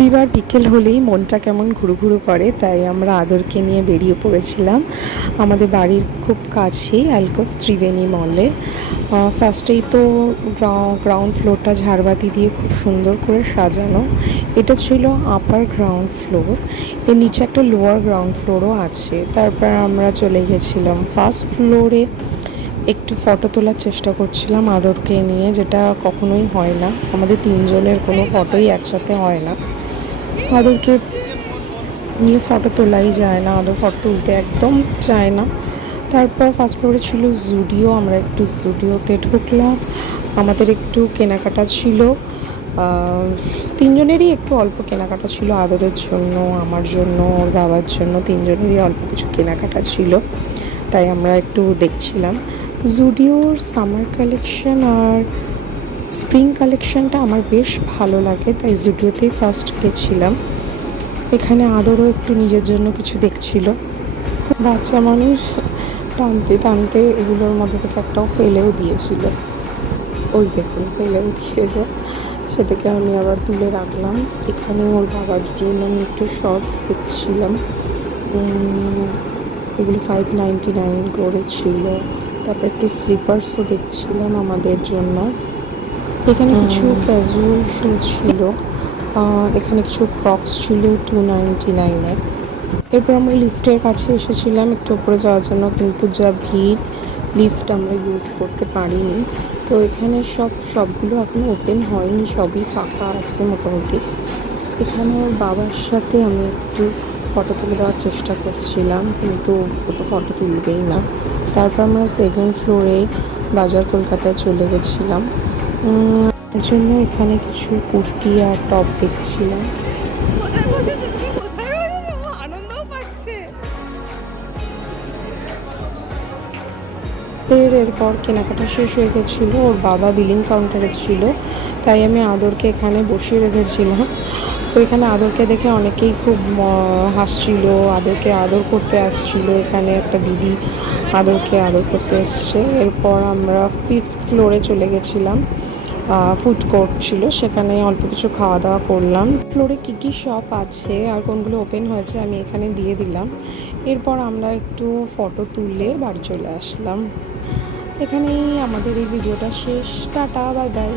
রবিবার বিকেল হলেই মনটা কেমন ঘুরুঘুরু করে, তাই আমরা আদরকে নিয়ে বেরিয়ে পড়েছিলাম আমাদের বাড়ির খুব কাছেই অ্যালকোভ ত্রিবেণী মলে। ফার্স্টেই তো গ্রাউন্ড ফ্লোরটা ঝাড়বাতি দিয়ে খুব সুন্দর করে সাজানো। এটা ছিল আপার গ্রাউন্ড ফ্লোর, এর নিচে একটা লোয়ার গ্রাউন্ড ফ্লোরও আছে। তারপর আমরা চলে গেছিলাম ফার্স্ট ফ্লোরে, একটু ফটো তোলার চেষ্টা করছিলাম আদরকে নিয়ে, যেটা কখনোই হয় না, আমাদের তিনজনের কোনো ফটোই একসাথে হয় না। আদরকে নিয়ে ফটো তোলাই যায় না, আদর ফটো তুলতে একদম চায় না। তারপর ফার্স্ট ফ্লোরে ছিল জুডিও, আমরা একটু জুডিওতে ঢুকলাম, আমাদের একটু কেনাকাটা ছিল, তিনজনেরই একটু অল্প কেনাকাটা ছিল, আদরের জন্য, আমার জন্য, ওর বাবার জন্য, তিনজনেরই অল্প কিছু কেনাকাটা ছিল, তাই আমরা একটু দেখছিলাম। জুডিওর সামার কালেকশন আর স্প্রিং কালেকশনটা আমার বেশ ভালো লাগে, তাই জুডিওতেই ফার্স্ট গেছিলাম। এখানে আদরও একটু নিজের জন্য কিছু দেখছিল। বাচ্চা মানুষ টানতে টানতে এগুলোর মধ্যে থেকে একটাও ফেলেও দিয়েছিল, ওই দেখুন ফেলেও দিয়েছে, সেটাকে আমি আবার তুলে রাখলাম। এখানে ওর বাবার জন্য আমি একটু শর্টস দেখছিলাম, এগুলো 599 করে ছিল। তারপর একটু স্লিপার্সও দেখছিলাম আমাদের জন্য। এখানে কিছু ক্যাজুয়াল শু ছিল, এখানে কিছু ক্রক্স ছিল 299-এ। এরপর আমরা লিফটের কাছে এসেছিলাম একটু উপরে যাওয়ার জন্য, কিন্তু যা ভিড়, লিফট আমরা ইউজ করতে পারিনি। তো এখানে সবগুলো এখনও ওপেন হয়নি, সবই ফাঁকা আছে মোটামুটি। এখানে ওর বাবার সাথে আমি একটু ফটো তুলে দেওয়ার চেষ্টা করছিলাম, কিন্তু ও তো ফটো তুলবেই না। তারপর আমরা সেকেন্ড ফ্লোরে বাজার কলকাতায় চলে গেছিলাম, এর জন্য এখানে কিছু কুর্তি আর টপ দেখছিলাম। এরপর কেনাকাটা শেষ হয়ে গেছিলো, ওর বাবা বিলিং কাউন্টারে ছিল, তাই আমি আদরকে এখানে বসিয়ে রেখেছিলাম। তো এখানে আদরকে দেখে অনেকেই খুব হাসছিল, আদরকে আদর করতে আসছিল, এখানে একটা দিদি আদরকে আদর করতে এসছে। এরপর আমরা 5th ফ্লোরে চলে গেছিলাম, ফুড কোর্ট ছিল, সেখানে অল্প কিছু খাওয়া দাওয়া করলাম। ফ্লোরে কী কী শপ আছে আর কোনগুলো ওপেন হয়েছে আমি এখানে দিয়ে দিলাম। এরপর আমরা একটু ফটো তুলে বাড়ি চলে আসলাম। এখানেই আমাদের এই ভিডিওটা শেষ। Tata, bye bye.